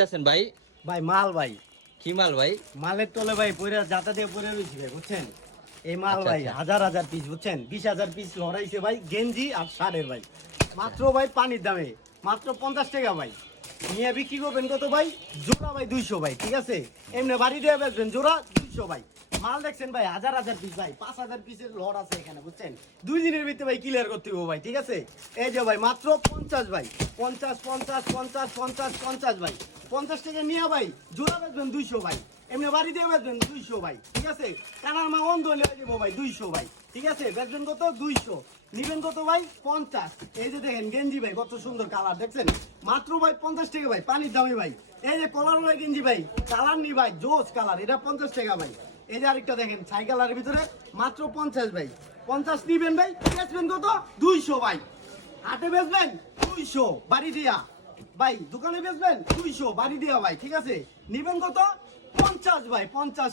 আছেন ভাই? ভাই মাল ভাই, কি মাল ভাই? মালের তলে ভাই পয়রা যাতা দিয়ে পরে রয়েছি ভাই, বুঝছেন? এই মাল আচ্ছা, ভাই আচ্ছা। হাজার হাজার পিস, বুঝছেন? 20,000 পিস লড়াইছে ভাই, গেঞ্জি আর শাড়ের ভাই, মাত্র ভাই পানির দামে মাত্র 50 টাকা ভাই। নিয়ে বিক্রি করবেন কত ভাই? জোড়া ভাই 200 ভাই, ঠিক আছে? এমনি বাড়ি দিয়ে বেচবেন জোড়া 200 ভাই। মাল দেখছেন ভাই হাজার হাজার পিস ভাই, 5,000 পিসের লড় আছে এখানে, বুঝছেন? 2 দিনের ভিতরে ভাই ক্লিয়ার করতে হবে ভাই, ঠিক আছে? এই যে ভাই মাত্র 50 ভাই, 50 50 50 50 50 ভাই, 50 টাকা নিয়ে ভাই জোড়া বেচবেন 200 ভাই, এমনি বাড়ি দিয়ে বেচবেন 200 ভাই, ঠিক আছে? কানার মা অন্ধ হলে দেবো ভাই 200 ভাই, ঠিক আছে? বেচবেন কত? 200। নিবেন কত ভাই? 50। এই যে দেখেন গেঞ্জি ভাই কত সুন্দর কালার, দেখছেন? মাত্র ভাই 50 টাকা ভাই, পানির দামে ভাই। এই যে কলার ভাই গেঞ্জি ভাই, কালার নি ভাই, জোস কালার, এটা 50 টাকা ভাই। এই যে আরেকটা দেখেন ছাই কালারের ভিতরে, মাত্র 50 ভাই। 50 নিবেন ভাই, বেচবেন কত? 200 ভাই। হাটে বেচবেন 200 বাড়ি দিয়া ভাই, দোকানে বেচবেন 200 বাড়ি দিয়া ভাই, ঠিক আছে? নিবেন কত? 50 ভাই, 50।